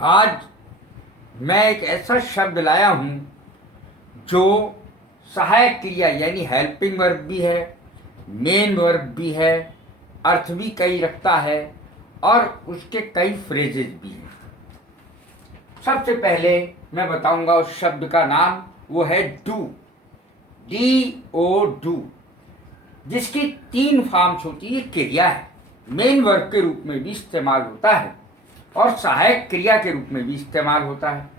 आज मैं एक ऐसा शब्द लाया हूँ जो सहायक क्रिया यानी हेल्पिंग वर्ब भी है, मेन वर्ब भी है, अर्थ भी कई रखता है और उसके कई फ्रेजेस भी हैं। सबसे पहले मैं बताऊंगा उस शब्द का नाम, वो है डू, DO, जिसकी 3 फॉर्म्स होती है। क्रिया है, मेन वर्ब के रूप में भी इस्तेमाल होता है और सहायक क्रिया के रूप में भी इस्तेमाल होता है।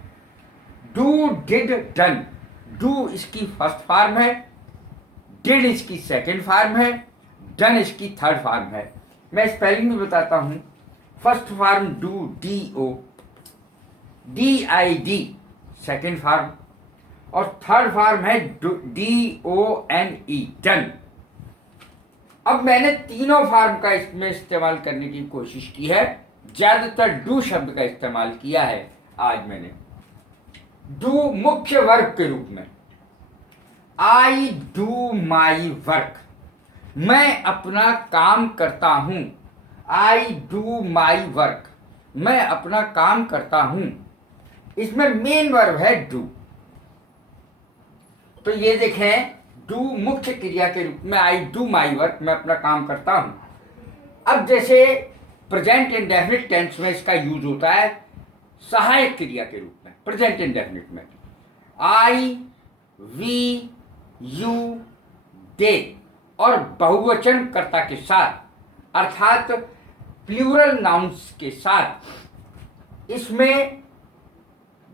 Do, did, done. डू इसकी फर्स्ट फॉर्म है, डिड इसकी सेकंड फॉर्म है, डन इसकी थर्ड फॉर्म है। मैं स्पेलिंग भी बताता हूं। First form do, DO, DID second form, और थर्ड फॉर्म है DONE, डन। अब मैंने तीनों फॉर्म का इसमें इस्तेमाल करने की कोशिश की है, ज्यादातर डू शब्द का इस्तेमाल किया है। आज मैंने डू मुख्य वर्ब के रूप में, आई डू माई वर्क, मैं अपना काम करता हूं। आई डू माई वर्क, मैं अपना काम करता हूं। इसमें मेन वर्ब है डू। तो ये देखें, डू मुख्य क्रिया के रूप में, आई डू माई वर्क, मैं अपना काम करता हूं। अब जैसे प्रेजेंट इंडेफिनिट टेंस में इसका यूज होता है सहायक क्रिया के रूप में, प्रेजेंट इंडेफिनिट में आई, वी, यू, दे और बहुवचन कर्ता के साथ, अर्थात प्लूरल नाउन्स के साथ इसमें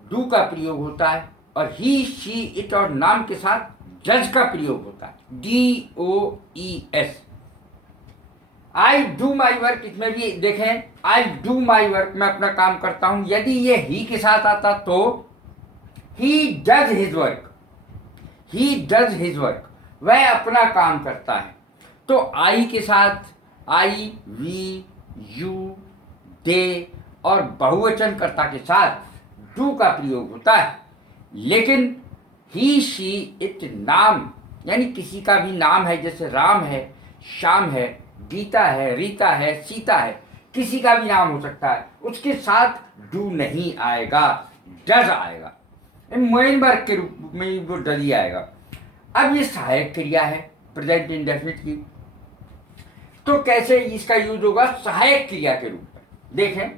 डू का प्रयोग होता है, और ही, शी, इट और नाम के साथ जज का प्रयोग होता है, DOES। I do my work, इसमें भी देखें, आई डू माई वर्क, मैं अपना काम करता हूं। यदि ये ही के साथ आता तो he does his work, he does his work, वह अपना काम करता है। तो आई के साथ आई, वी, यू, दे और बहुवचन कर्ता के साथ डू का प्रयोग होता है। लेकिन ही, शी, इट, नाम यानी किसी का भी नाम है, जैसे राम है, श्याम है, गीता है, रीता है, सीता है, किसी का भी नाम हो सकता है, उसके साथ डू नहीं आएगा, डज आएगा। मेन वर्ब के रूप में वो डज ही आएगा। अब ये सहायक क्रिया है प्रेजेंट इंडेफिनिट की, तो कैसे इसका यूज होगा सहायक क्रिया के रूप में? देखें,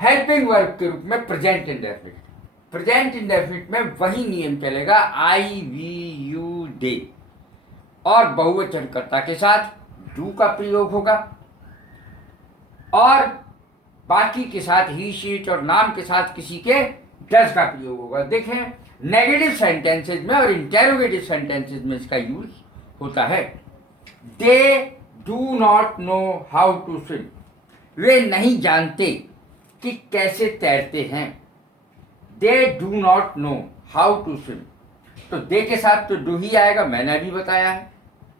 हेल्पिंग वर्ब के रूप में प्रेजेंट इंडेफिनिट, प्रेजेंट इंडेफिनिट में वही नियम चलेगा, आई, वी, यू, दे और बहुवचन कर्ता के साथ डू का प्रयोग होगा, और बाकी के साथ ही, शी, इट और नाम के साथ किसी के डज का प्रयोग होगा। देखें, नेगेटिव सेंटेंसेज में और इंटेरोगेटिव सेंटेंसेज में इसका यूज होता है। They do not know how to swim, वे नहीं जानते कि कैसे तैरते हैं। They do not know how to swim, तो दे के साथ तो डू ही आएगा, मैंने अभी बताया है।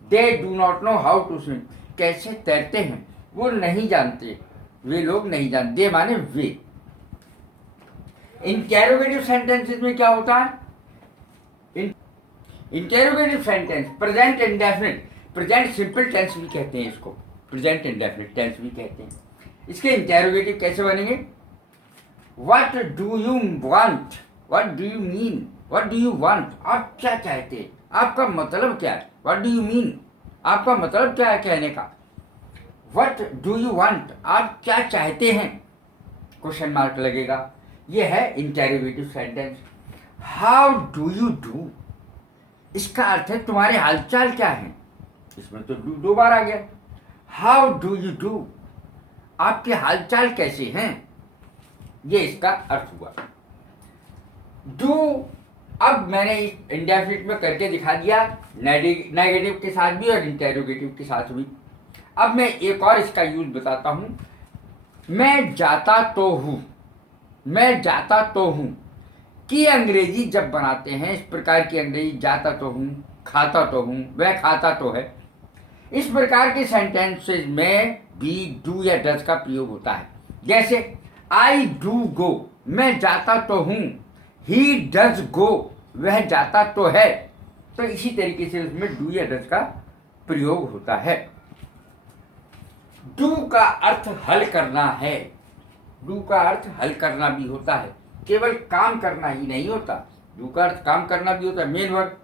They do not know how to swim, कैसे तैरते हैं, वो नहीं जानते, वे लोग नहीं जानते, दे माने वे। इंटेरोगेटिव सेंटेंसेस में क्या होता है? Interrogative sentence present indefinite, present simple tense भी कहते हैं इसको, प्रेजेंट इंडेफिनिट टेंस भी कहते हैं। इसके इंटेरोगेटिव कैसे बनेंगे? What do you want, what do you mean, what do you want, आप क्या चाहते हैं, आपका मतलब क्या है। व्हाट डू यू मीन, आपका मतलब क्या है कहने का। व्हाट डू यू वांट, आप क्या चाहते हैं, क्वेश्चन मार्क लगेगा। यह है interrogative sentence. How do you do, इसका अर्थ है तुम्हारे हालचाल क्या है, इसमें तो डू 2 बार आ गया। हाउ डू यू डू, आपके हालचाल कैसे हैं, ये इसका अर्थ हुआ। डू अब मैंने इंडेफिनिट में करके दिखा दिया, नेगेटिव के साथ भी और इंटेरोगेटिव के साथ भी। अब मैं एक और इसका यूज बताता हूं। मैं जाता तो हूं, मैं जाता तो हूं की अंग्रेजी जब बनाते हैं, इस प्रकार की अंग्रेजी, जाता तो हूं, खाता तो हूं, वह खाता तो है, इस प्रकार के सेंटेंसेस में भी डू या डज का प्रयोग होता है। जैसे आई डू गो, मैं जाता तो हूं, ही डज गो, वह जाता तो है। तो इसी तरीके से उसमें डू या डज का प्रयोग होता है। डू का अर्थ हल करना है, डू का अर्थ हल करना भी होता है, केवल काम करना ही नहीं होता। डू का अर्थ काम करना भी होता है, मेन वर्ब।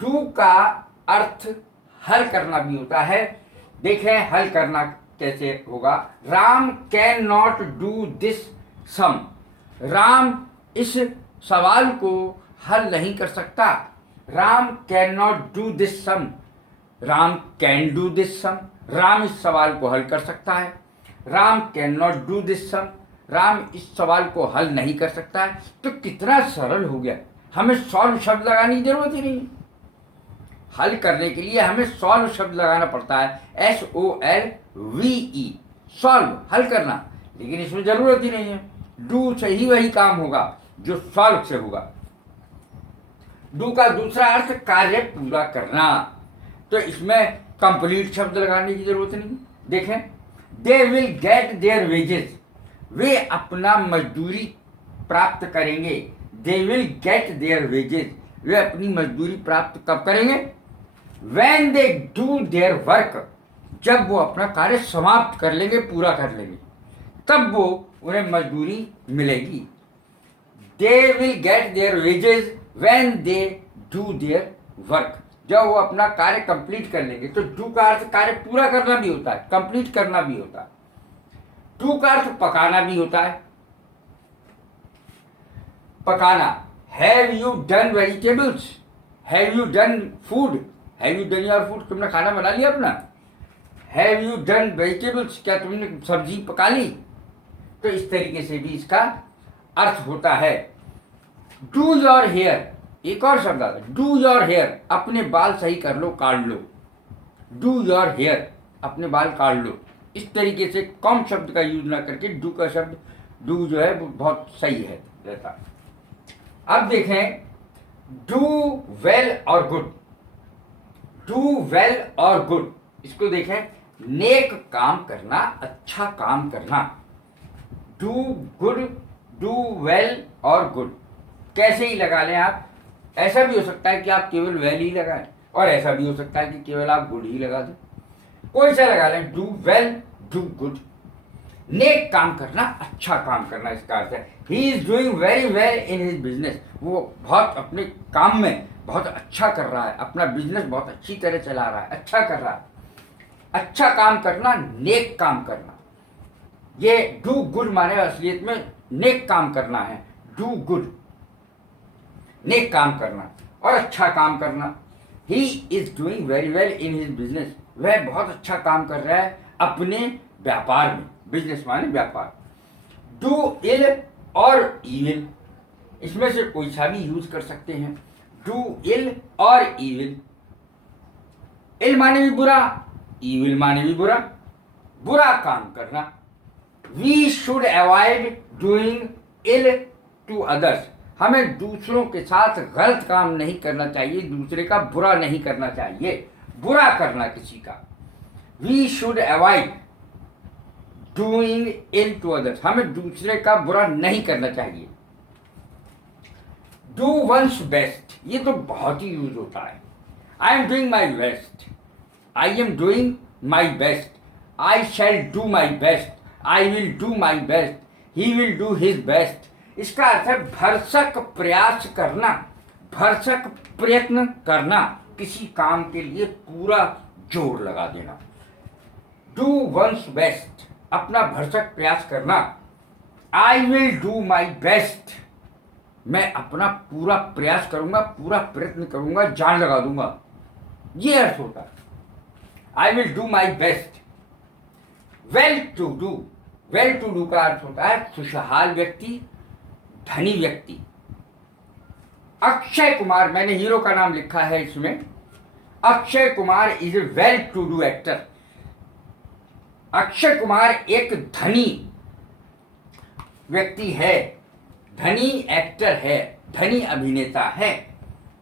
डू का अर्थ हल करना भी होता है। देखें हल करना कैसे होगा। Ram can not do this sum. Ram इस सवाल को हल नहीं कर सकता। Ram can not do this sum. Ram can do this sum. Ram इस सवाल को हल कर सकता है। Ram can not do this sum. Ram इस सवाल को हल नहीं कर सकता है। तो कितना सरल हो गया, हमें सॉल्व शब्द लगाने की जरूरत ही नहीं। हल करने के लिए हमें सॉल्व शब्द लगाना पड़ता है, SOLVE, सॉल्व, हल करना। लेकिन इसमें जरूरत ही नहीं है, डू से ही वही काम होगा जो सॉल्व से होगा। डू का दूसरा अर्थ कार्य पूरा करना, तो इसमें कंप्लीट शब्द लगाने की जरूरत नहीं। देखें, they will get their wages. वे अपना मजदूरी प्राप्त करेंगे। They will get their wages. वे अपनी मजदूरी प्राप्त कब करेंगे? When they do their work, जब वो अपना कार्य समाप्त कर लेंगे, पूरा कर लेंगे, तब वो उन्हें मजदूरी मिलेगी। They will get their wages when they do their work। जब वो अपना कार्य कंप्लीट कर लेंगे। तो डू का अर्थ कार्य पूरा करना भी होता है, कंप्लीट करना भी होता है। डू का अर्थ पकाना भी होता है। पकाना, have you done vegetables, have you done food, have you done your food, तुमने खाना बना लिया अपना। हैव यू डन वेजिटेबल्स, क्या तुमने सब्जी पका ली। तो इस तरीके से भी इसका अर्थ होता है। डू योर हेयर, एक और शब्द आता है, डू योर हेयर, अपने बाल सही कर लो, काट लो। डू योर हेयर, अपने बाल काट लो। इस तरीके से कम शब्द का यूज ना करके डू का शब्द, डू जो है वो बहुत सही है रहता। अब देखें डू वेल और गुड। डू वेल और गुड, इसको देखें, नेक काम करना, अच्छा काम करना। डू गुड, डू वेल और गुड, कैसे ही लगा लें आप। ऐसा भी हो सकता है कि आप केवल वेल ही लगाएं, और ऐसा भी हो सकता है कि केवल आप गुड ही लगा दें। कोई सा लगा लें, डू वेल, डू गुड। नेक काम करना, अच्छा काम करना, इसका अर्थ है he is doing very well in his business. वो बहुत अपने काम में बहुत अच्छा कर रहा है, अपना बिजनेस बहुत अच्छी तरह चला रहा है, अच्छा कर रहा है। अच्छा काम करना, नेक काम करना। ये डू गुड माने असलियत में नेक काम करना है। डू गुड, नेक काम करना और अच्छा काम करना। He is doing very well in his business, वह बहुत अच्छा काम कर रहा है अपने व्यापार में। बिजनेस माने व्यापार। डू इल और ईविल, इसमें से कोई सा भी यूज कर सकते हैं। डू इल और ईविल। इल माने भी बुरा, ईविल माने भी बुरा, बुरा काम करना। We should avoid doing ill to others, हमें दूसरों के साथ गलत काम नहीं करना चाहिए, दूसरे का बुरा नहीं करना चाहिए, बुरा करना किसी का। We should avoid doing ill to others, हमें दूसरे का बुरा नहीं करना चाहिए। डू वंस बेस्ट, ये तो बहुत ही यूज होता है। I am doing my best, I am doing my best, I shall do my best, I will do my best, he will do his best. इसका अर्थ है भरसक प्रयास करना, भरसक प्रयत्न करना, किसी काम के लिए पूरा जोर लगा देना। डू वंस बेस्ट, अपना भरसक प्रयास करना। आई विल डू माई बेस्ट, मैं अपना पूरा प्रयास करूंगा, पूरा प्रयत्न करूंगा, जान लगा दूंगा, ये अर्थ होता है। I will do my best. Well to do, well to do का अर्थ होता है खुशहाल व्यक्ति, धनी व्यक्ति। अक्षय कुमार, मैंने हीरो का नाम लिखा है इसमें, Akshay Kumar is a well to do actor. Akshay Kumar एक धनी व्यक्ति है, धनी एक्टर है, धनी अभिनेता है।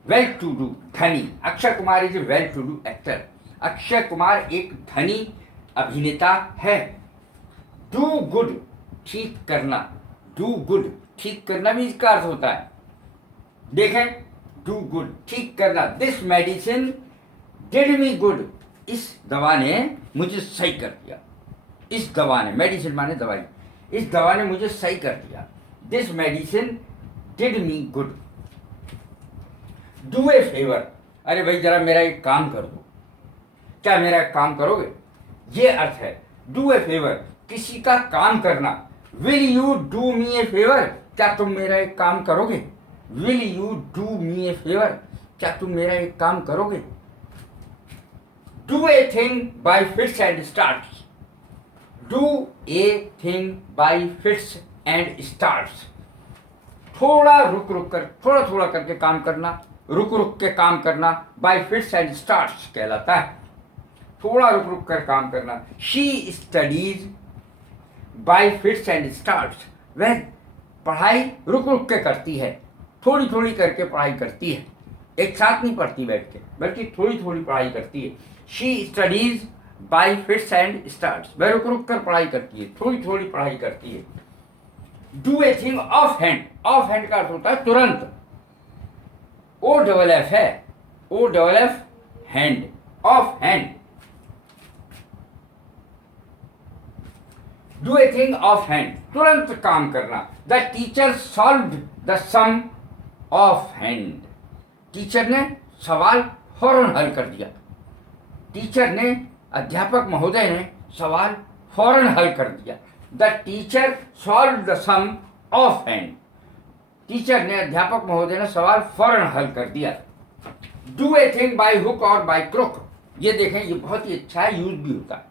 वेल टू डू, धनी। Akshay Kumar is a well to do actor. Akshay Kumar एक धनी अभिनेता है। डू गुड, ठीक करना। डू गुड, ठीक करना भी इसका अर्थ होता है। देखें, डू गुड, ठीक करना। This medicine did me good, इस दवा ने मुझे सही कर दिया। इस दवा ने, मेडिसिन माने दवाई, इस दवा ने मुझे सही कर दिया। This medicine did me good. Do a favour, अरे भाई जरा मेरा एक काम कर दो, क्या मेरा एक काम करोगे? ये अर्थ है डू ए फेवर, किसी का काम करना। Will you do me A favour, क्या तुम मेरा एक काम करोगे? Will you do me A favour, क्या तुम मेरा एक काम करोगे? Do a thing bye fits and starts. Do a thing bye fits and starts, थोड़ा रुक रुक कर, थोड़ा थोड़ा करके काम करना, रुक रुक के काम करना, बाय फिट्स एंड स्टार्ट्स कहलाता है। थोड़ा रुक रुक कर काम करना। She studies bye fits and starts, वह पढ़ाई रुक रुक के करती है, थोड़ी थोड़ी करके पढ़ाई करती है, एक साथ नहीं पढ़ती बैठ के, बल्कि थोड़ी थोड़ी पढ़ाई करती है। She studies bye fits and starts, वह रुक रुक कर पढ़ाई करती है, थोड़ी थोड़ी पढ़ाई करती है। Do a thing off hand, off hand का अर्थ होता है तुरंत। ओ डबल एफ है, O double F hand, off hand. Do a thing off hand, तुरंत काम करना। The teacher solved the sum off hand, teacher ने सवाल फौरन हल कर दिया। टीचर ने, अध्यापक महोदय ने सवाल फौरन हल कर दिया। The teacher solved the sum off hand, teacher ने, अध्यापक महोदय ने सवाल फौरन हल कर दिया। Do a thing by hook or by crook, ये देखें ये बहुत ही अच्छा है, यूज भी होता है।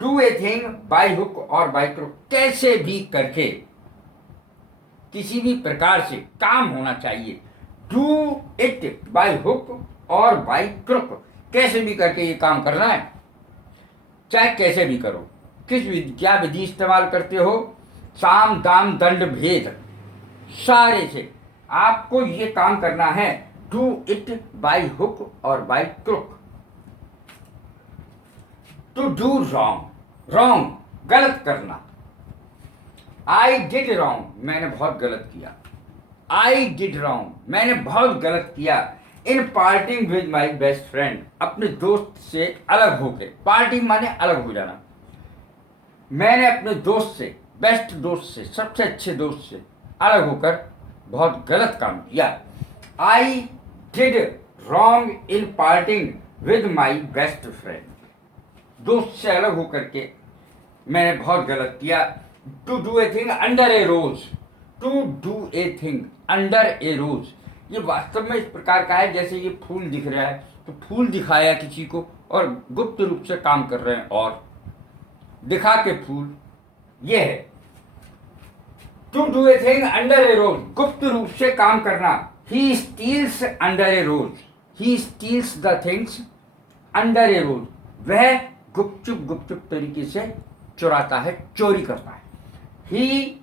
Do a thing by hook or by crook, कैसे भी करके, किसी भी प्रकार से काम होना चाहिए। Do it by hook or by crook, कैसे भी करके ये काम करना है, चाहे कैसे भी करो। किस विधि, क्या विधि इस्तेमाल करते हो? साम दाम दंड भेद, सारे से आपको ये काम करना है। Do it by hook or by crook. To do wrong, wrong गलत करना। आई डिड रॉन्ग, मैंने बहुत गलत किया। आई डिड रॉन्ग, मैंने बहुत गलत किया। In parting with my best friend, अपने दोस्त से अलग होकर, पार्टिंग माने अलग हो जाना। मैंने अपने दोस्त से, बेस्ट दोस्त से, सबसे अच्छे दोस्त से अलग होकर बहुत गलत काम किया। I did wrong in parting with my best friend, दोस्त से अलग होकर के मैंने बहुत गलत किया। To do a thing under a rose, to do a thing under a rose, ये वास्तव में इस प्रकार का है जैसे ये फूल दिख रहा है तो फूल दिखाया किसी को और गुप्त रूप से काम कर रहे हैं और दिखा के फूल, ये है। To do a thing under a rose, गुप्त रूप से काम करना। He steals under a rose, he steals the things under a rose, वह गुपचुप तरीके से चुराता है, चोरी करता है। ही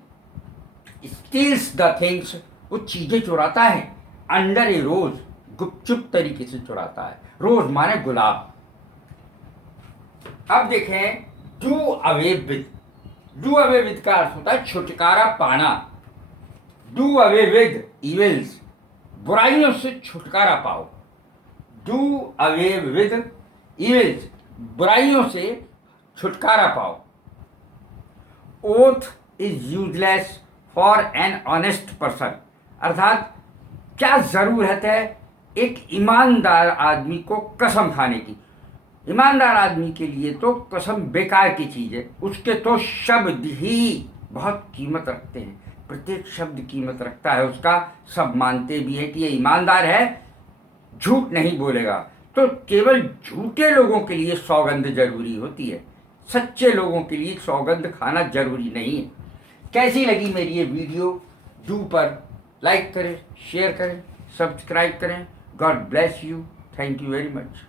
स्टील्स द थिंग्स, वो चीजें चुराता है, अंडर ए रोज, गुपचुप तरीके से चुराता है। रोज माने गुलाब। अब देखें do away with, do away with का अर्थ होता है छुटकारा पाना। डू अवे विद इविल्स, बुराइयों से छुटकारा पाओ। डू अवे विद इविल्स, बुराइयों से छुटकारा पाओ। Oath is useless for an honest person, अर्थात क्या जरूरत है एक ईमानदार आदमी को कसम खाने की। ईमानदार आदमी के लिए तो कसम बेकार की चीज है, उसके तो शब्द ही बहुत कीमत रखते हैं, प्रत्येक शब्द कीमत रखता है उसका। सब मानते भी हैं कि ये ईमानदार है, झूठ नहीं बोलेगा। तो केवल झूठे लोगों के लिए सौगंध जरूरी होती है, सच्चे लोगों के लिए सौगंध खाना जरूरी नहीं है। कैसी लगी मेरी ये वीडियो? डू पर लाइक करें, शेयर करें, सब्सक्राइब करें। God bless you, thank you very much.